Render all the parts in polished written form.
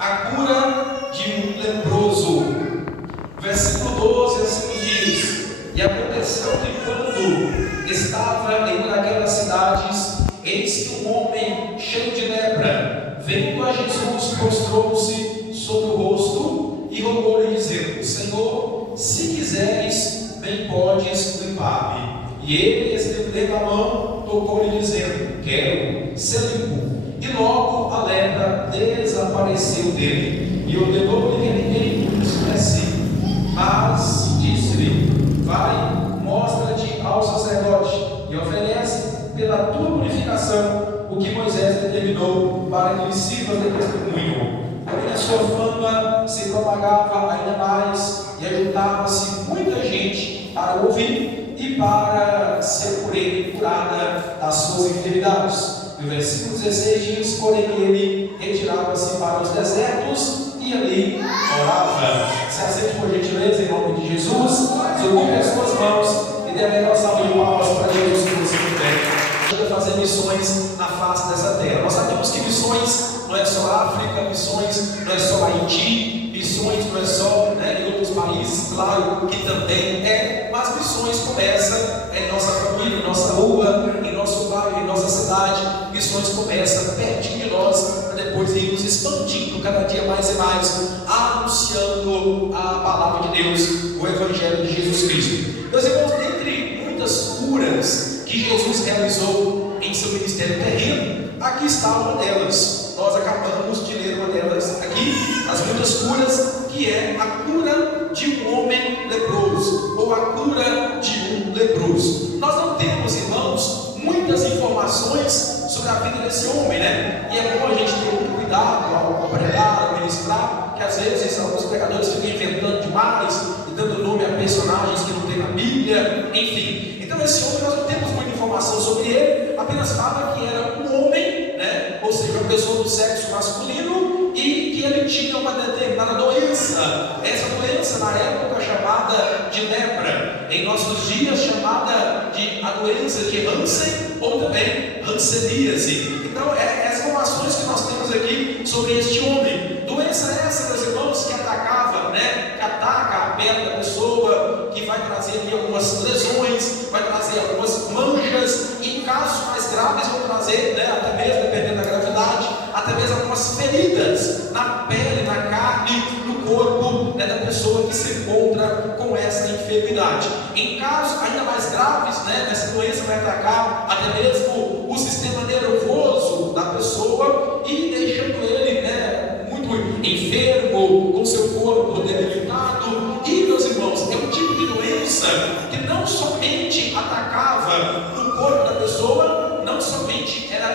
a cura de um leproso. Versículo 12 assim diz: e aconteceu que quando estava em aquelas cidades, eis que um homem cheio de lepra, vendo a Jesus, prostrou-se sobre o rosto e rogou-lhe, dizendo: Senhor, se quiseres, bem podes limpar-me. E ele, estendendo a mão, tocou-lhe, dizendo: quero ser limpo. E logo a lepra desapareceu dele, e ordenou-lhe que ninguém o expesse. Mas disse-lhe: vai, mostra-te ao sacerdote, e oferece pela tua purificação o que Moisés determinou, para que lhe sirva de testemunho. Porém a sua fama se propagava ainda mais, e ajuntava-se muita gente para ouvir e para ser por ele curada das suas enfermidades. No versículo 16 diz: porém ele retirava-se para os desertos e ali orava. Se aceite por gentileza, em nome de Jesus, ocupe as suas mãos e dê a melhor salva de palmas para Jesus que você puder. Ajuda a fazer missões na face dessa terra. Nós sabemos que missões não é só África, missões não é só Haiti, missões não é só em outros países, claro que também é, mas missões começam em nossa família, em nossa rua, em nosso bairro, em nossa cidade. Missões começam pertinho de nós, para depois irmos expandindo cada dia mais e mais, anunciando a palavra de Deus, o Evangelho de Jesus Cristo. Meus irmãos, dentre muitas curas que Jesus realizou em seu ministério terreno, aqui está uma delas. Nós acabamos de ler uma delas aqui, as muitas curas, que é a cura de um homem leproso, ou a cura de um leproso. Nós não temos, irmãos, muitas informações sobre a vida desse homem, né? E é bom a gente ter muito cuidado ao pregar, ao ministrar, que às vezes alguns pregadores ficam inventando demais e dando nome a personagens que não tem na Bíblia, enfim. Então esse homem, nós não temos muita informação sobre ele, apenas fala que era um homem, né? Ou seja, uma pessoa do sexo masculino, e que ele tinha uma determinada doença. Essa doença na época chamada de lepra, em nossos dias chamada de a doença de Hansen, ou também hanseníase. Então as informações que nós temos aqui sobre este homem. Doença essa, meus irmãos, que atacava, que ataca a pele da pessoa, que vai trazer ali algumas lesões, vai trazer algumas manchas, e em casos mais graves vão trazer, até mesmo, dependendo da gravidade, até mesmo algumas feridas na pele, na carne, no corpo da pessoa que se encontra com essa enfermidade. Em casos ainda mais graves, essa doença vai atacar até mesmo o sistema nervoso da pessoa, e deixando ele muito enfermo, com seu corpo debilitado. E, meus irmãos, é um tipo de doença que não somente atacava no corpo da pessoa, não somente era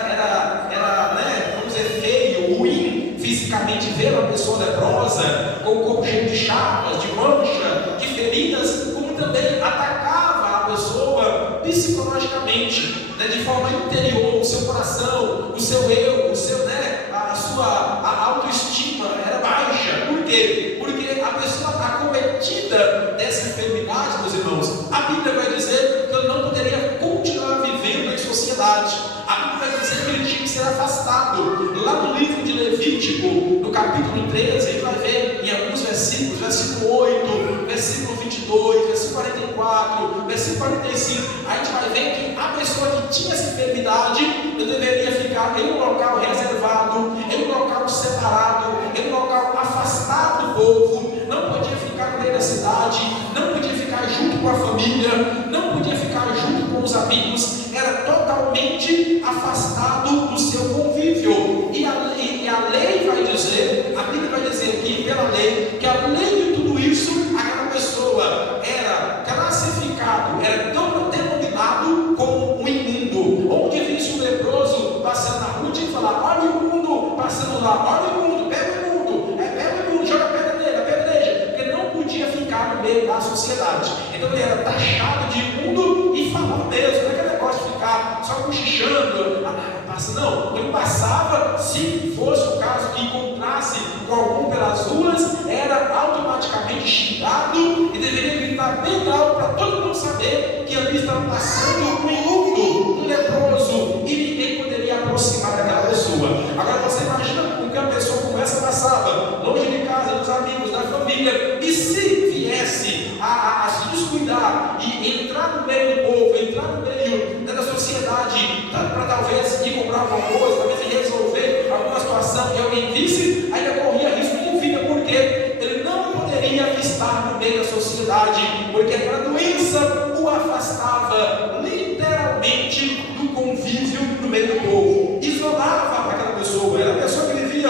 vamos dizer, feio, ruim fisicamente ver uma pessoa leprosa com o corpo cheio de chagas, de mancha, de feridas, como também atacava a pessoa psicologicamente, de forma interior, o seu coração, o seu eu, a sua autoestima era baixa. Por quê? Porque a pessoa acometida dessa enfermidade, meus irmãos, a Bíblia vai dizer que ele não poderia continuar vivendo em sociedade. A Bíblia vai dizer que ele tinha que ser afastado. Lá no livro de Levítico, no capítulo 13, a gente vai ver em alguns versículos, versículo 8, versículo 22, versículo 44, versículo 45, a gente vai ver que a pessoa que tinha essa enfermidade deveria ficar em um local reservado, em um local separado, em um local afastado do povo, não podia ficar no meio da cidade, não podia ficar junto com a família, não podia ficar junto com os amigos, era totalmente afastado do seu convívio. E a lei vai dizer, a Bíblia vai dizer aqui pela lei, que além de tudo isso, aquela pessoa era classificado, era denominado como um imundo. Onde visse um leproso passando na rua, tinha que falar: olha o imundo passando lá, olha o imundo, pega o imundo, pega o imundo, joga a pedra nele, apedreja, porque não podia ficar no meio da sociedade. Então ele era taxado de imundo e falava mesmo, não é aquele negócio de ficar só cochichando, não, ele passava, se fosse o caso que encontrasse com algum pelas ruas, era automaticamente xingado e deveria gritar bem alto para todo mundo saber que ali estava passando um imundo, um leproso, e ninguém poderia aproximar daquela pessoa. Agora você imagina com que uma pessoa como essa passava porque aquela doença o afastava literalmente do convívio no meio do povo, isolava aquela pessoa, era a pessoa que vivia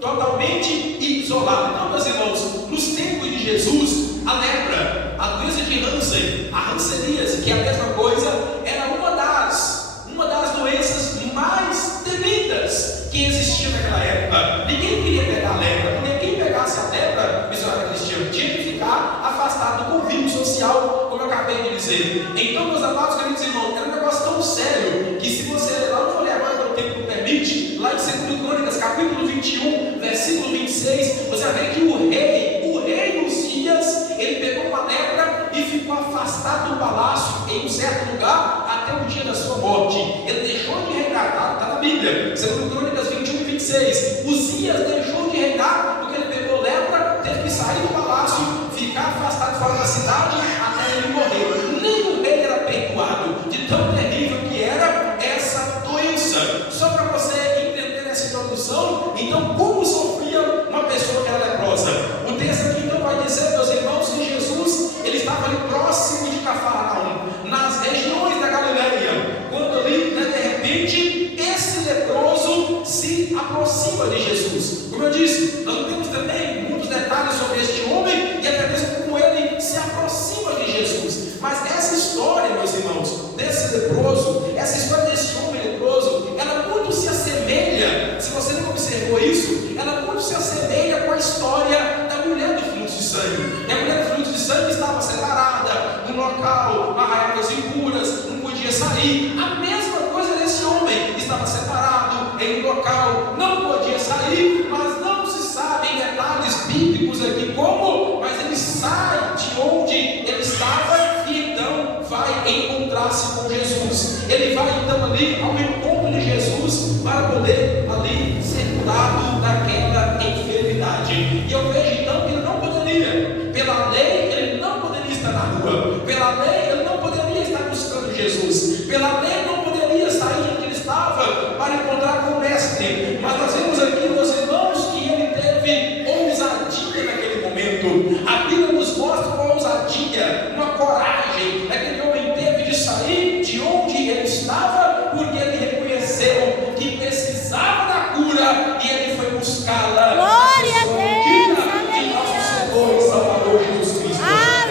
totalmente isolada. Então, meus irmãos, nos tempos de Jesus, a lepra, a doença de Hansen, a hanseníase, que é a mesma coisa, era uma das doenças mais temidas que existia naquela época. Ninguém queria pegar a lepra, porque quem pegasse a lepra, missionário cristiano, tinha que ficar afastado do convívio social, como eu acabei de dizer. Então, meus amados queridos irmãos, era um negócio tão sério que, se você ler lá, eu não vou ler agora porque o tempo não permite, lá em 2 Crônicas, capítulo 21, versículo 26, você vai ver que o rei Uzias, ele pegou uma lepra e ficou afastado do palácio em um certo lugar até o dia da sua morte. Ele deixou de reinar, está na Bíblia, 2 Crônicas 21 e 26. Uzias deixou de reinar porque ele pegou lepra, teve que sair do palácio, ficar afastado fora da cidade até ele morrer. Nem o rei era perdoado de tão terrível que era essa doença. Só para você entender essa introdução, então, como sofria uma pessoa que era leprosa? O texto aqui então vai dizer, meus irmãos, que Jesus, ele estava ali próximo de Cafarnaum, nas regiões da Galileia, quando ali, de repente, esse leproso se aproxima de Jesus. Como eu disse, nós não temos também muitos detalhes sobre este homem e até mesmo como ele se aproxima de Jesus. Mas essa história, meus irmãos, desse leproso, essa história desse homem leproso, ela muito se assemelha, se você não observou isso, ela muito se assemelha com a história da mulher do fluxo de sangue. E a mulher do fluxo de sangue estava separada, num local, arraial das impuras, não podia sair. A mesma coisa desse homem, estava separado em um local, não podia sair, mas não se sabe em detalhes bíblicos aqui como, mas ele sai de onde ele estava e então vai encontrar-se com Jesus. Ele vai então ali ao encontro de Jesus para poder ali ser curado daquela enfermidade. E eu vejo então que ele não poderia, pela lei, ele não poderia estar na rua, pela lei, ele não poderia estar buscando Jesus, pela lei, ele não poderia sair de onde ele estava para encontrar com o Mestre. Mas nós vemos aqui, meus irmãos, que ele teve ousadia naquele momento. A Bíblia nos mostra uma ousadia, uma coragem aquele homem teve de sair de onde ele estava, porque ele reconheceu que precisava da cura e ele foi buscá-la. Glória a Deus, de nosso Senhor e Salvador Jesus Cristo.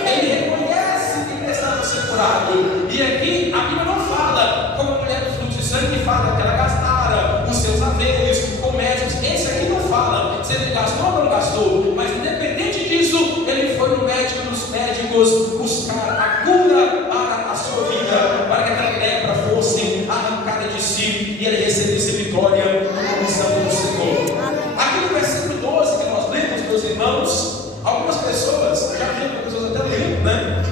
Ele reconhece que precisava ser curado. E aqui a Bíblia não fala como a mulher do fluxo de sangue, que fala que ela gastara os seus haveres com médicos. Esse aqui não fala se ele gastou ou não gastou, mas independente disso, ele foi no médico dos médicos buscar a cura para a sua vida, para que aquela lepra fosse arrancada de si e ele recebesse vitória na missão do Senhor. Aqui no versículo 12 que nós lemos, meus irmãos, algumas pessoas, já vi algumas pessoas até lendo, né?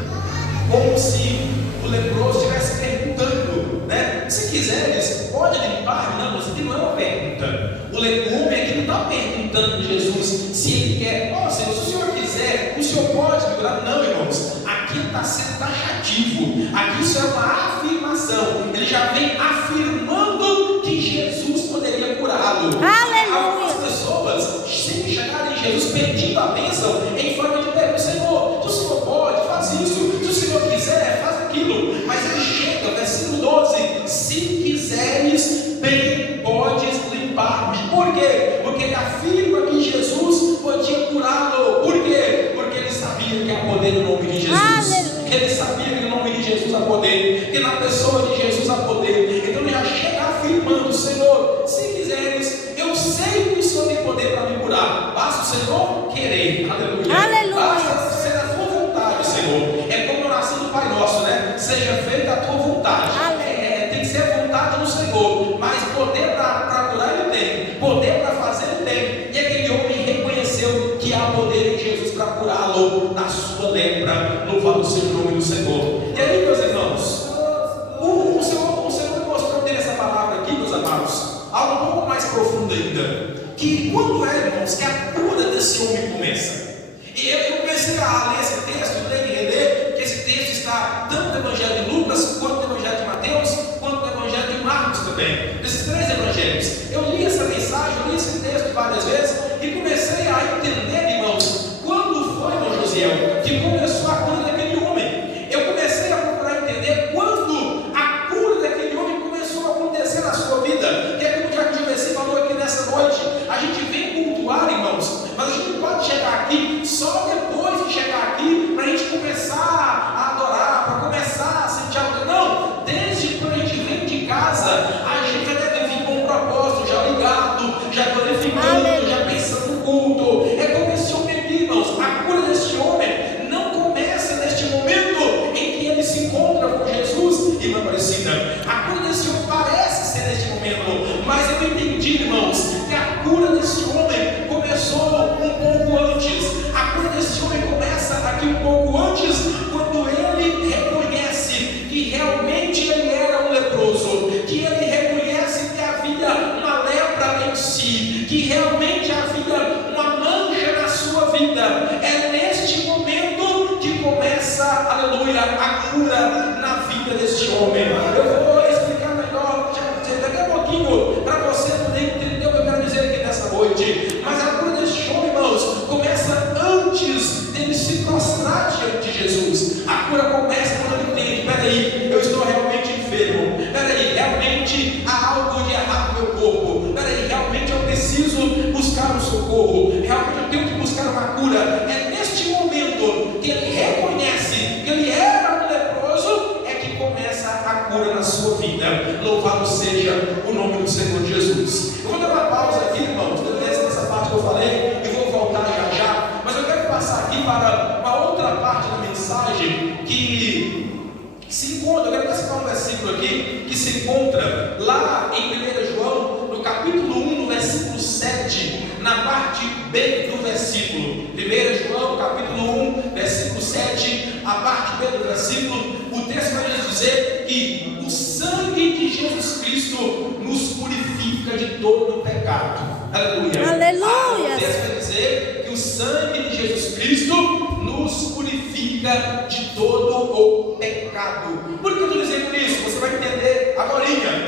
Como se o leproso estivesse perguntando, né? Se quiseres, pode limpar? Não, mas aqui não é uma pergunta. O homem aqui não está perguntando a Jesus se ele quer. Ó, Senhor, se o Senhor quiser, o Senhor pode me curar? Não, irmãos. Aqui está sendo taxativo. Aqui isso é uma afirmação. Ele já vem afirmando que Jesus poderia curá-lo. Aleluia. Algumas pessoas sempre chegaram em Jesus pedindo a bênção em forma de pergunta: Senhor, o Senhor pode, faz isso. Se o Senhor quiser, faz aquilo. Mas ele chega, versículo 12: se quiseres, bem podes limpar-me. Por quê? Porque ele afirma que Jesus podia curá-lo. Por quê? Porque ele sabia que há poder no nome de Jesus. Aleluia. Ele sabia que no nome de Jesus há poder, que na pessoa de Jesus há poder. Então ele já chega afirmando: Senhor, se quiseres, eu sei que o Senhor tem poder para me curar. Basta o Senhor querer. Aleluia. Aleluia. Basta ser a tua vontade, Senhor. É como a oração do Pai Nosso, né? Seja feita a tua vontade. Tem que ser a vontade do Senhor. Mas poder para curar ele tem, poder para fazer ele tem. E aquele homem reconheceu que há poder em Jesus para curá-lo da sua lepra. Louvado seja o nome do Senhor. E aí, meus irmãos, o Senhor mostrou nessa palavra aqui, meus amados, algo um pouco mais profundo ainda. Que quando é, irmãos, que a cura desse homem começa. E eu comecei a ler esse texto, ler e reler, que esse texto está tanto no Evangelho de Lucas, quanto no Evangelho de Mateus, quanto no Evangelho de Marcos também. Desses 3 evangelhos. Eu li essa mensagem, eu li esse texto várias vezes e comecei a entender, irmãos, quando foi, irmão Josiel, que começou a cura daquele a gente vem cultuar, irmãos, mas a gente não pode chegar aqui só depois de chegar aqui para a gente começar a adorar, para começar a sentir algo. Não, desde quando a gente vem de casa, a gente já deve vir com um propósito, já ligado, já glorificando, já pensando no culto. É como esse homem aqui, irmãos. A cura deste homem não começa neste momento em que ele se encontra com Jesus, irmã Aparecida. A cura desse homem parece ser neste momento, mas eu entendi, irmãos, que a cura desse homem começou um pouco antes. A cura desse homem começa aqui um pouco antes, quando ele reconhece que realmente ele era um leproso, que ele reconhece que havia uma lepra em si, que realmente havia uma mancha na sua vida. É neste momento que começa, aleluia, a cura na vida deste homem. Eu vou explicar melhor daqui a pouquinho, para você poder entender o que eu quero dizer aqui nessa noite. Mas a cura deste homem, irmãos, começa antes dele se prostrar diante de Jesus. A cura começa quando ele entende: peraí, eu estou realmente enfermo, peraí, realmente há algo de errado no meu corpo, peraí, realmente eu preciso buscar um socorro, realmente eu tenho que buscar uma cura. É neste momento que ele reconhece que ele era um leproso, é que começa a cura na sua vida. Louvado seja o nome do Senhor Jesus. Eu vou dar uma pausa aqui, irmãos, nessa parte que eu falei, e vou voltar já, mas eu quero passar aqui para uma outra parte da mensagem que se encontra. Eu quero citar um versículo aqui que se encontra lá em 1 João, no capítulo 1, no versículo 7, na parte B do versículo. 1 João, capítulo 1, versículo 7, a parte B do versículo. O texto vai nos dizer que o sangue de Jesus Cristo nos purifica de todo o pecado. Aleluia. Aleluia. O texto vai dizer que o sangue de Jesus Cristo nos purifica de todo o pecado. Por que eu estou dizendo isso? Você vai entender agora.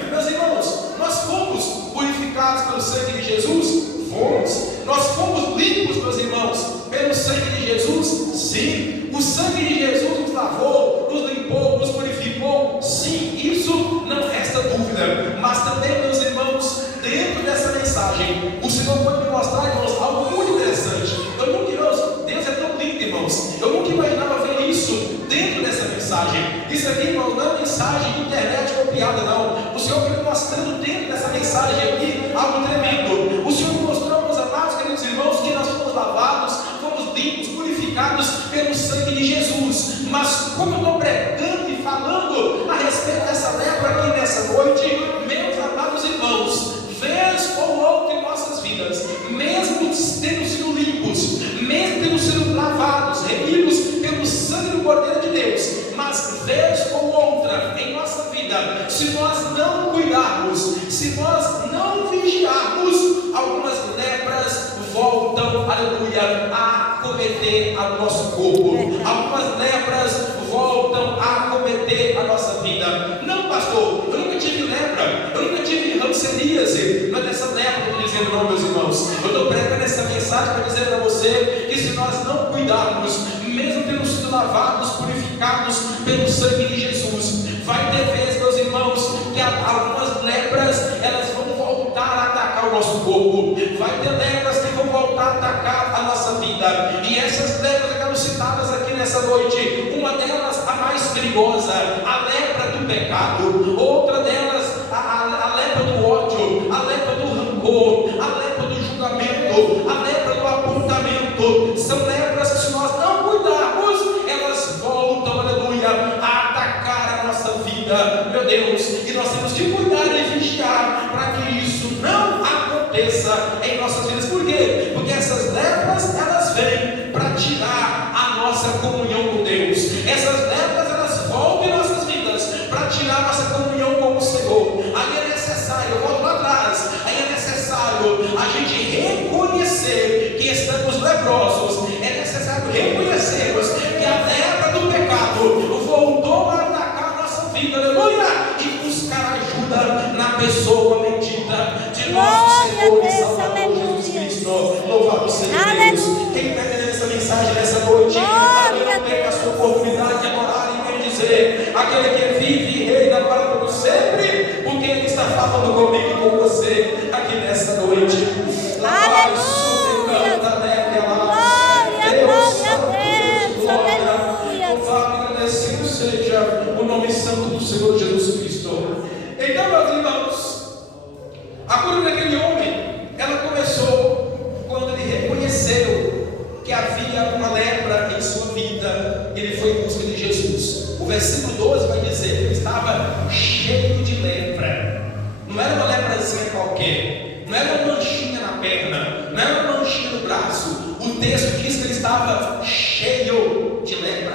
Meus irmãos, nós fomos purificados pelo sangue de Jesus? Fomos. Nós fomos limpos, meus irmãos, pelo sangue de Jesus? Sim. O sangue de Jesus nos lavou, nos limpou, nos purificou? Sim. Isso não resta dúvida. Mas também, meus irmãos, dentro dessa mensagem, o Senhor pode me mostrar, irmãos, algo muito interessante. Eu nunca, irmãos, Deus é tão lindo, irmãos. Eu nunca imaginava ver isso dentro dessa mensagem. Isso aqui, irmãos, não é mensagem de internet copiada, não. O Senhor veio mostrando dentro dessa mensagem aqui algo tremendo. O Senhor mostrou, meus amados, queridos irmãos, que nós fomos lavados, fomos limpos, purificados pelo sangue de Jesus. Mas como eu estou pregando e falando a respeito dessa lepra aqui nessa noite, meus amados irmãos, vez ou outra em nossas vidas, mesmo tendo sido limpos, mesmo tendo sido lavados, remidos pelo sangue do Cordeiro de Deus, mas vez ou outra em nossa vida, se nós não cuidarmos, se nós não vigiarmos, algumas lepras voltam, aleluia, a acometer o nosso corpo. Algumas lepras voltam a acometer a nossa vida. Não, pastor, eu nunca tive lepra, eu nunca tive hanseníase. Não é dessa lepra que eu estou dizendo, não, meus irmãos. Eu estou pregando essa mensagem para dizer para você que se nós não cuidarmos, mesmo tendo sido lavados, purificados pelo sangue de Jesus, vai ter vezes, meus irmãos, que algumas lepras elas vão voltar a atacar o nosso corpo. Vai ter lepras que vão voltar a atacar a nossa vida. E essas lepras que eram citadas aqui nessa noite, uma delas a mais perigosa, a lepra do pecado. Outra delas, a lepra do ódio, a lepra do rancor, a lepra do julgamento, a lepra do apontamento. São lepras que, se nós não cuidarmos, elas voltam, aleluia, a atacar a nossa vida, meu Deus. E nós temos que cuidar e vigiar para que isso não aconteça em nossas vidas. Por quê? Porque essas lepras, elas vêm para tirar a nossa comunhão com Deus. Essas lepras, elas voltam em nossas vidas para tirar a nossa comunhão com o Senhor. Aí é necessário, eu volto lá atrás, aí é necessário a gente reconhecer que estamos leprosos. É necessário reconhecermos que a lepra do pecado voltou a atacar a nossa vida, aleluia, e buscar ajuda na pessoa bendita de nosso Senhor e Salvador Jesus Cristo. Louvado seja Deus. Quem está entendendo essa mensagem nessa noite, não perca a sua oportunidade de adorar e bendizer aquele que vive e reina para todo sempre, porque Ele está falando comigo e com você aqui nessa noite. Aleluia. Agradecido seja o nome santo do Senhor Jesus Cristo. Então, meus irmãos, a cura daquele homem, ela começou quando ele reconheceu que havia uma lepra em sua vida. Ele foi em busca de Jesus. O versículo 12 vai dizer que ele estava cheio de lepra. Não era uma leprazinha qualquer, não era uma manchinha na perna, não era uma manchinha no braço. O texto diz que ele estava cheio de lepra,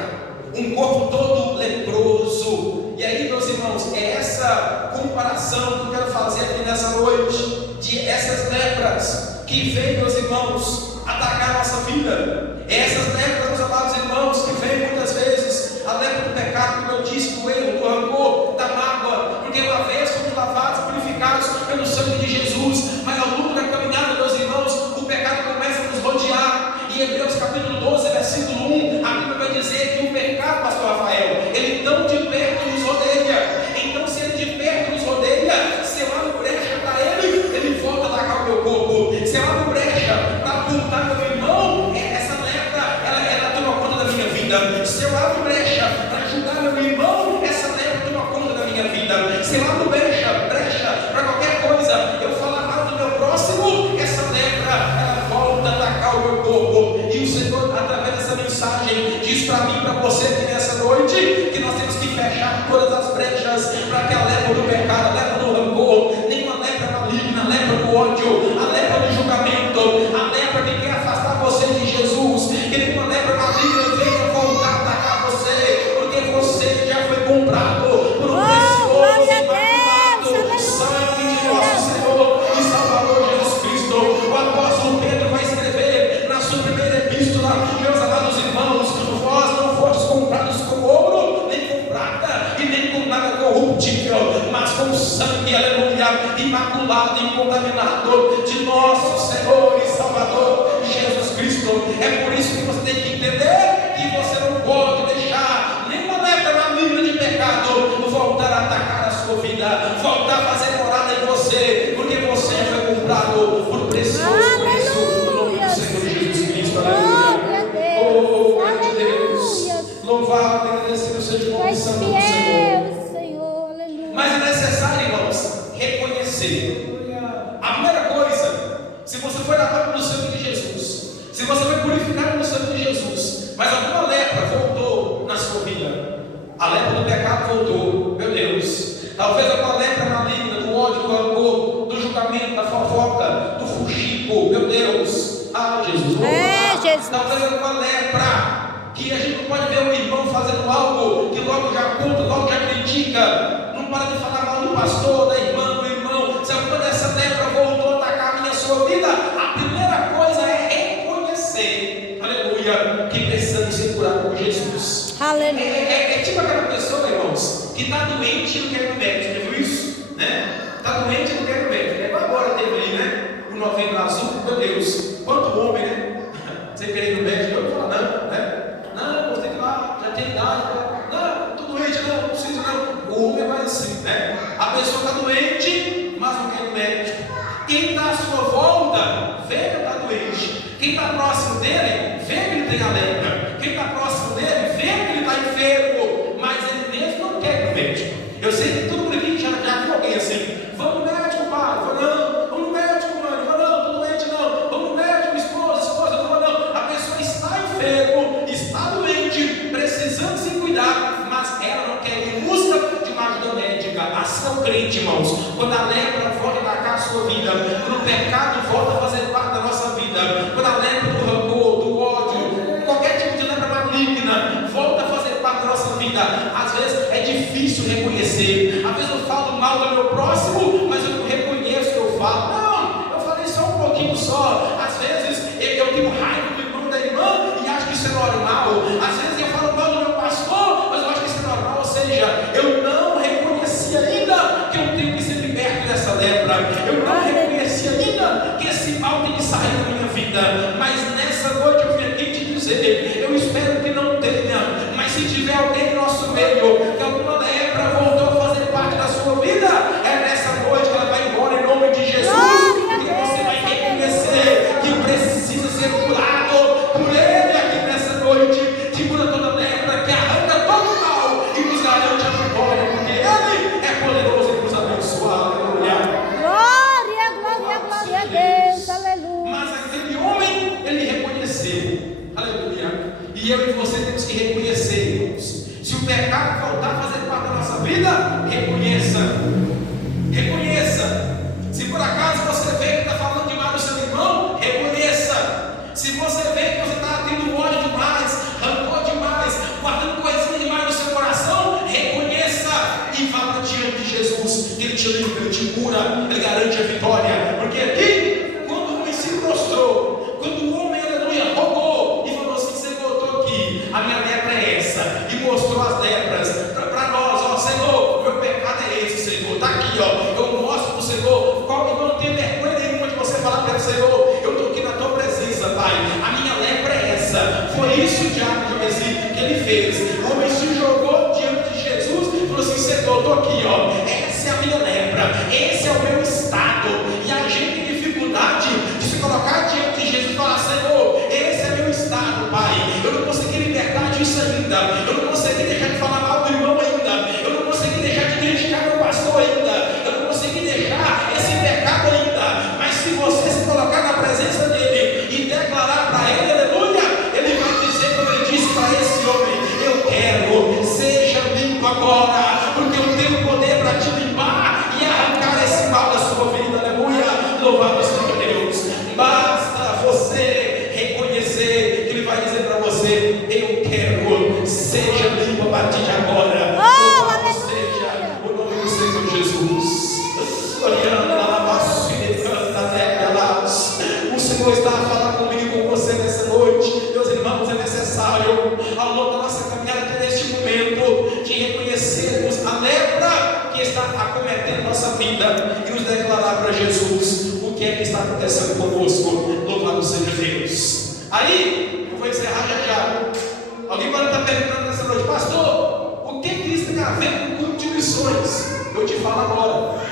um corpo todo leproso. E aí, meus irmãos, é essa comparação que eu quero fazer aqui nessa noite, de essas lepras que vêm, meus irmãos, atacar a nossa vida. Essas lepras, meus amados irmãos, que vêm muitas vezes, a lepra do pecado, como eu disse, do erro, do rancor, da mágoa, porque uma vez fomos lavados, purificados pelo sangue de Jesus, mas ao longo da caminhada, meus irmãos, o pecado começa a nos rodear. Em Hebreus capítulo 12, versículo 1, a Bíblia vai dizer que o pecado, pastor Rafael, ele tão de perto nos rodeia. Então, se ele de perto nos rodeia, se eu abro brecha para ele volta a atacar o meu corpo. Se eu abro brecha para apontar meu irmão, essa lepra, ela toma conta da minha vida. Se eu abro brecha para julgar meu irmão, essa lepra toma conta da minha vida. Se eu abro brecha para qualquer coisa, eu falar mal do meu próximo, essa lepra, ela volta a atacar o meu corpo. E o Senhor, através dessa mensagem, diz para mim e para você aqui nessa noite, que nós temos que fechar todas as brechas para que a lepra do pecado, a lepra do rancor, nenhuma lepra maligna, a lepra do ódio, a lepra do julgamento, a lepra que quer afastar você de Jesus, que nenhuma lepra maligna venha voltar a atacar você, porque você já foi comprado por um precioso e imaculado sangue de nosso Senhor e Salvador Jesus Cristo. O apóstolo Pedro vai escrever na sua primeira epístola: meus amados irmãos, vós não fostes comprados com ouro, nem com prata, e nem com nada corruptível, mas com sangue, aleluia, imaculado e incontaminado de nosso Senhor e Salvador Jesus Cristo. É por isso que você tem que entender que você não pode deixar nenhuma lepra maligna de pecado voltar a atacar a sua vida, voltar a fazer morada em você, porque você foi comprado por precioso preço no nome do Senhor Jesus Cristo. Aleluia. Oh, glória a Deus. Louvado e agradecido seja o nome santo do Senhor. Mas é necessário, irmãos, reconhecer. A primeira coisa, se você foi lavado pelo sangue de Jesus, se você foi purificado pelo sangue de Jesus, mas alguma lepra voltou na sua vida, a lepra do pecado voltou, meu Deus. Talvez alguma lepra maligna, do ódio, do rancor, do julgamento, da fofoca, do fuxico, meu Deus. Ah, Jesus. Jesus. Talvez alguma lepra que a gente não pode ver um irmão fazendo algo que logo já aponta, logo já critica, não para de falar mal do pastor, da irmã, do irmão. Se alguma dessa lepra voltou a atacar a minha sua vida, a primeira coisa é reconhecer, aleluia, que precisamos ser curados por Jesus. Aleluia. É tipo aquela pessoa, irmãos, que está doente e não quer ir no médico, já viu isso? Né? Está doente e não quer ir no médico. É igual agora teve ali, né? O Novembro Azul, meu Deus, quanto homem, né? Você quer ir no médico, eu falo, não, né? Não, você tem que ir lá, já tem idade, não, estou doente, não preciso não. O homem é mais assim, né? A pessoa está doente, mas não quer ir no médico. Quem está à sua volta, vê que está doente. Quem está próximo dele, vê que ele tem a lepra. Quem está próximo dele, vê que ele está enfermo, mas ele mesmo não quer ir no médico. Eu sei que todo mundo aqui já viu alguém assim: vamos no médico, pai? Vou não. Vamos no médico, mãe? Vou não, estou doente não. Vamos no médico, esposa, não vou não. A pessoa está enfermo, está doente, precisando se cuidar, mas ela não quer ir em busca de uma ajuda médica. Assim é o crente, irmãos. Quando a lepra volta a atacar a sua vida, quando o pecado volta a fazer parte da nossa vida, quando a lepra do rancor, do ódio, qualquer tipo de lepra maligna volta a fazer parte da nossa vida, às vezes é difícil reconhecer. Às vezes eu falo mal do meu próximo, mas eu não reconheço o que eu falo. Não, eu falei só um pouquinho só. Às vezes eu tenho raiva do irmão e da irmã e acho que isso é normal. Às vezes eu falo mal do meu pastor, mas eu acho que isso é normal. Ou seja, eu não reconheci ainda que eu tenho que ser liberto dessa lepra. Eu não reconheci ainda que esse mal tem que sair da minha vida. Mas nessa noite eu vim aqui te dizer, eu espero que não tenha, mas se tiver alguém no nosso meio que alguma lepra voltou a fazer parte da sua vida, é nessa noite que ela vai embora em nome de Jesus, porque você vai reconhecer que você. Aleluia. E eu e você temos que reconhecer, irmãos. Se o pecado voltar a fazer parte da nossa vida, reconheça. Reconheça. Se por acaso você vê que está falando demais do seu irmão, reconheça. Se você vê que você está tendo ódio demais, rancor demais, guardando coisinha demais no seu coração, reconheça e vá para diante de Jesus. Ele te livra, ele te cura, ele garante a vitória. Porque aqui, quando o homem se prostrou, quando o homem, aleluia, rogou e falou assim: Senhor, eu estou aqui, a minha lepra é essa, e mostrou as lepras para nós: ó Senhor, meu pecado é esse, Senhor, está aqui, ó, eu mostro para o Senhor, qual que eu não tenho vergonha nenhuma de você falar para ele: Senhor, eu estou aqui na tua presença, Pai, a minha lepra é essa. Foi isso o diabo de Messi que ele fez. O homem se jogou diante de Jesus e falou assim: Senhor, eu estou aqui, ó, essa é a minha lepra, esse é o meu estado. E a gente tem dificuldade de se colocar diante de Jesus e falar: Senhor, esse é meu estado, Pai, eu não consegui libertar disso ainda, eu não consegui deixar de falar mal do irmão ainda, eu não consegui deixar de criticar meu pastor ainda, eu não consegui deixar esse pecado ainda. Mas se você se colocar na presença dele e declarar para ele, aleluia, ele vai dizer como ele disse para esse homem: eu quero, seja limpo agora, porque eu tenho poder para te limpar e arrancar esse mal da sua vida, aleluia. Louvado seja Deus. Basta você reconhecer que ele vai dizer para você: eu quero, seja limpo a partir de agora. Louvado seja o nome do Senhor Jesus. O Senhor está a falar comigo e com você nessa noite. Meus irmãos, é necessário, ao longo da nossa caminhada, ter este momento de reconhecermos a lepra que está acometendo nossa vida e nos declarar para Jesus o que é que está acontecendo conosco. Louvado seja Deus. Aí, eu vou encerrar já. Alguém pode estar perguntando nessa noite: pastor, o que isso tem a ver com o culto de missões? Eu te falo agora.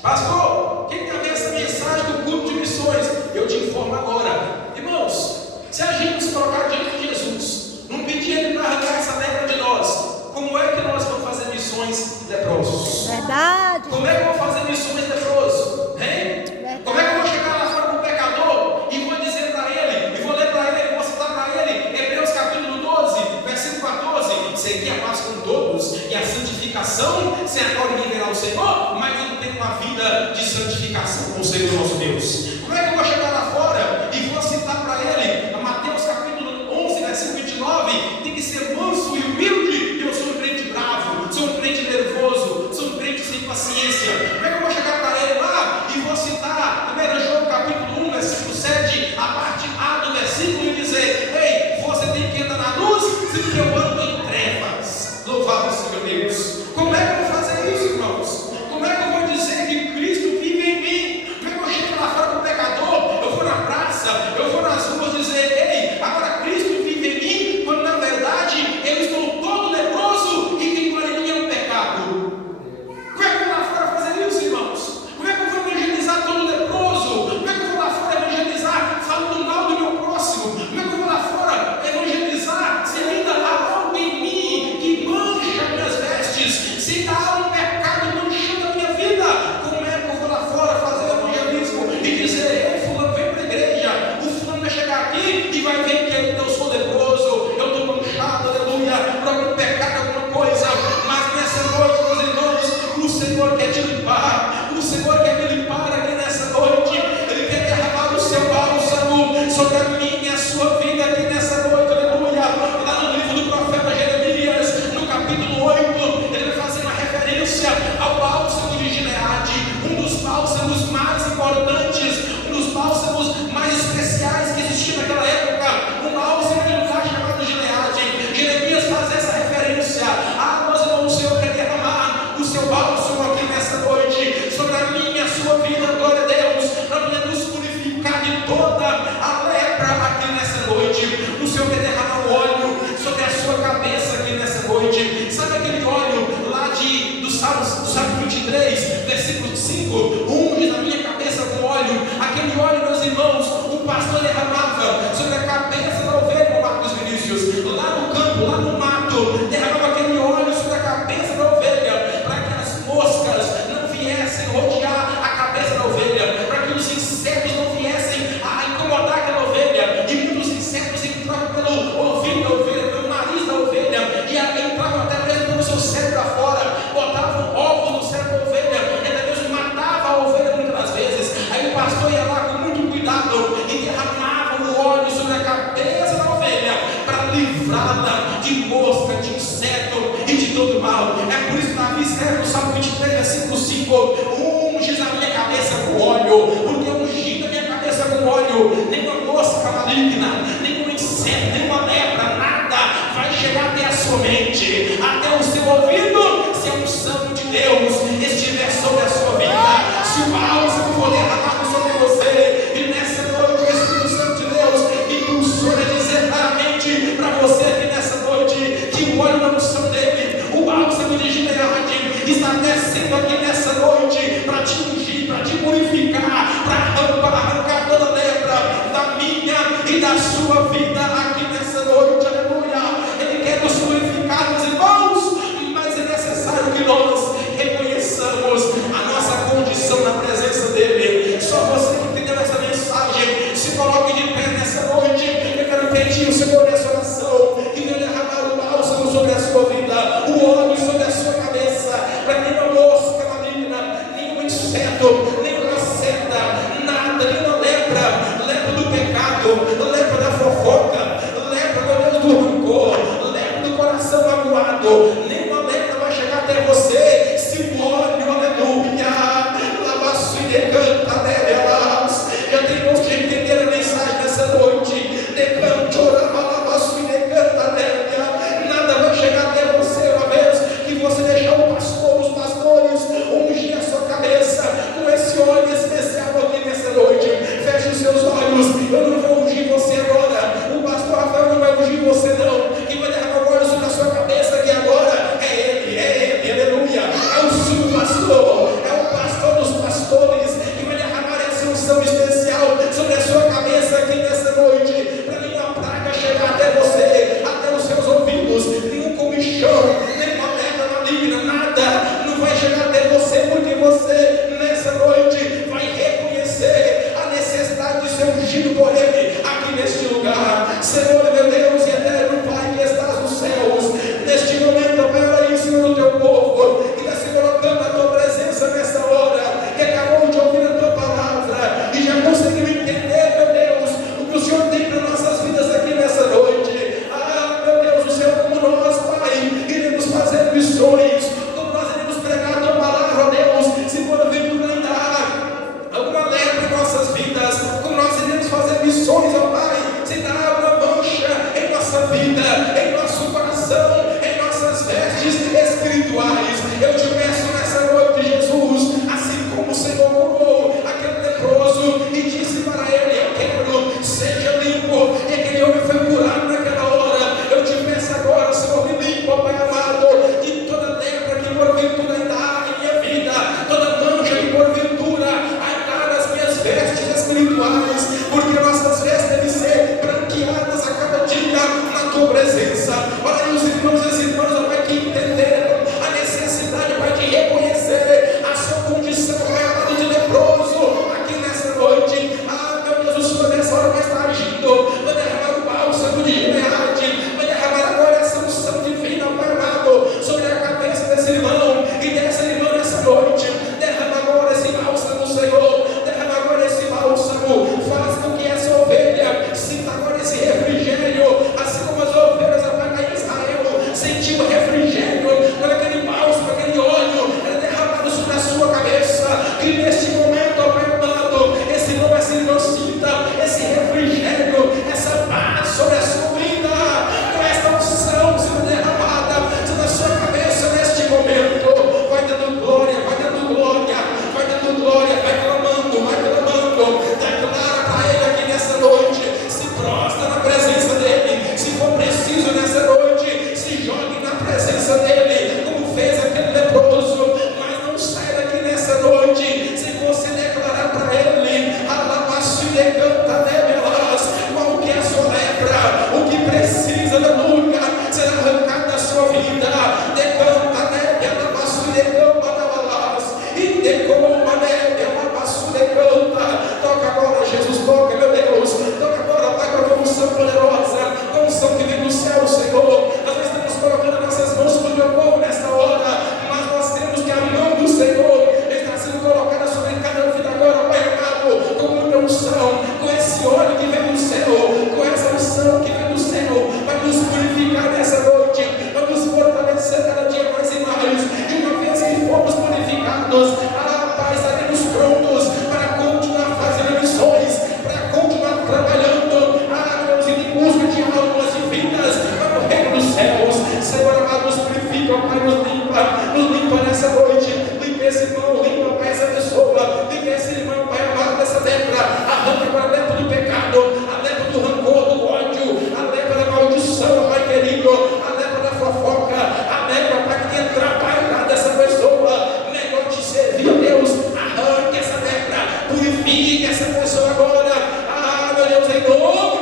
Pastor, o que tem a ver essa mensagem do culto de missões? Eu te informo agora. Irmãos, se a gente se colocar diante de Jesus, não pedir ele para arrancar essa lepra de nós, como é que nós vamos fazer missões leprosos? Verdade. Como é que eu vou fazer missões leprosos? Hein? Como é que eu vou chegar lá fora para o pecador e vou dizer para ele, e vou ler para ele, vou citar para ele Hebreus capítulo 12, versículo 14: segui a paz com todos e a santificação, sem a qual ninguém verá o Senhor, mas eu não tenho uma vida de santificação com o Senhor nosso Deus. Como é que eu vou chegar lá fora e vou citar para ele Mateus capítulo 11, versículo 29: tem que ser manso e humilde, e eu sou um crente bravo, sou um crente nervoso, sou um crente sem paciência. Como é que eu vou chegar para ele lá e vou citar 1 João capítulo 1, versículo 7, a parte A do versículo, e dizer: ei, você tem que andar na luz, se eu ando em trevas? Louvado seja Deus. Como é que eu vou fazer isso, irmãos? Como é que eu vou dizer que Cristo vive em mim? Como é que eu chego lá fora com o pecador? Eu vou na praça, eu vou nas ruas dizer: ei, agora Cristo vive em mim, quando na verdade eu estou todo leproso e quem mora em mim é um pecado. Como é que eu vou lá fora fazer isso, irmãos? Como é que eu vou evangelizar todo leproso? Como é que eu vou lá fora evangelizar falando mal do meu próximo? Como é que eu vou lá fora evangelizar se ainda há algo em mim que mancha minhas vestes? Se ainda há um pecado manchando a minha vida, como é que eu vou lá fora fazer evangelismo e dizer: ei, fulano, vem para a igreja, o fulano vai chegar aqui demônio, nenhuma mosca maligna, nenhum inseto, nenhuma lepra, nada vai chegar até a sua mente, até o seu ouvido, se a unção de Deus estiver sobre a sua vida, se o bálsamo for derramado sobre você, e nessa noite o Espírito Santo de Deus impulsiona dizer claramente para você aqui nessa noite que o óleo da unção dele, o bálsamo de Gileade, está descendo aqui nessa noite para te ungir, para te purificar, para arrancar toda lepra da minha e da sua vida aqui nessa noite, aleluia. Ele quer nos purificar, meus irmãos, mas é necessário que nós reconheçamos a nossa condição na presença dele. Só você que entendeu essa mensagem, se coloque de pé nessa noite. Eu quero pedir o Senhor nessa oração, que venha derramar o bálsamo sobre a sua vida, o óleo sobre a sua cabeça, para que nenhuma mosca maligna, nenhum inseto, nenhuma seta, nada, nenhuma lepra do pecado, lepra da fofoca, lepra, meu Deus, do rancor, lepra do coração magoado, nenhuma lepra vai chegar até você, se o óleo, aleluia, lava-se e decanta delas. Eu tenho irmãos que entenderam a mensagem nessa noite, decante, orava, lava-se e decanta delas. Nada vai chegar até você uma vez que você deixar o pastor, os pastores ungir a sua cabeça com esse óleo especial aqui nessa noite. Feche os seus olhos, eu não vou ungir você agora, o pastor Rafael não vai ungir você não, quem vai derramar o óleo sobre a sua cabeça aqui agora é ele, aleluia, é o seu pastor, é o pastor dos pastores, que vai derramar essa unção especial sobre a sua cabeça aqui nessa noite, para nenhuma praga chegar até você, até os seus ouvidos, nenhum comichão, nenhuma lepra maligna, nada não vai chegar até você, porque você nessa noite vai reconhecer a necessidade de ser ungido por ele aqui neste lugar. Senhor, meu Deus e eterno Pai que estás nos céus, neste momento opera aí, Senhor, o teu povo que está se colocando na tua presença nessa hora, que acabou de ouvir a tua palavra e já conseguiu entender, meu Deus, o que o Senhor tem para nossas vidas aqui nessa noite. Ah, meu Deus, o Senhor, como nós, Pai, iremos fazer missões, como nós iremos pregar a tua palavra, ó Deus, se porventura ainda há alguma lepra em nossas vidas, como nós iremos fazer missões, ó Pai, se ainda há alguma mancha em nossa vida, em nosso coração, em nossas vestes espirituais. Eu te peço nessa noite, Jesus, assim como o Senhor curou aquele leproso e disse para ele: eu quero, seja limpo, e aquele homem foi curado naquela hora. Eu te peço agora, Senhor, me limpa, Pai amado, de toda lepra que porventura ainda há em minha vida, toda mancha que porventura ainda há nas minhas vestes espirituais, porque nossas vestes devem ser branqueadas a cada dia na tua presença. Olha aí os irmãos e as irmãs, ó Pai, que entenderam a necessidade, Pai, de reconhecer a sua condição, Pai amado, de leproso aqui nessa noite. Ah, meu Deus, o Senhor nessa hora vai estar agindo, vai derramar o bálsamo de Gileade, vai derramar agora essa unção divina, Pai amado, sobre a cabeça desse irmão e dessa irmã nessa noite. Derrama agora esse bálsamo, Senhor, derrama agora esse bálsamo, faz com que essa ovelha sinta agora esse refrigério, assim como as ovelhas em Israel sentiu refrigério por aquele bálsamo, aquele óleo era derramado sobre a sua cabeça, que neste momento, ó Pai amado, esse irmão, essa irmã sinta esse refrigério, essa paz sobre a sua vida, com esta unção sendo derramada sobre a sua cabeça neste momento. Vai dando glória, vai dando glória, vai dando glória, vai clamando, declara para ele aqui nessa noite, se prostra na presença dele, se for preciso nessa noite, se jogue na presença dele, como fez aquele leproso, mas não sai daqui nessa noite, se você declarar para ele, alabaço e decanta nelas, qual que é a sua lepra, o que precisa da luta, será arrancado da sua vida, decanta neve, alabaço e decanta nelas, e decoma neve, alabaço e decanta. Toca agora, Jesus, toca, meu Deus, toca agora, Pai, com a unção poderosa, com a unção que vem do céu, Senhor. Nós estamos colocando nossas mãos sobre o teu povo nesta hora, mas nós temos que a mão do Senhor está sendo colocada sobre cada vida agora, Pai amado, com muita unção, com esse em nome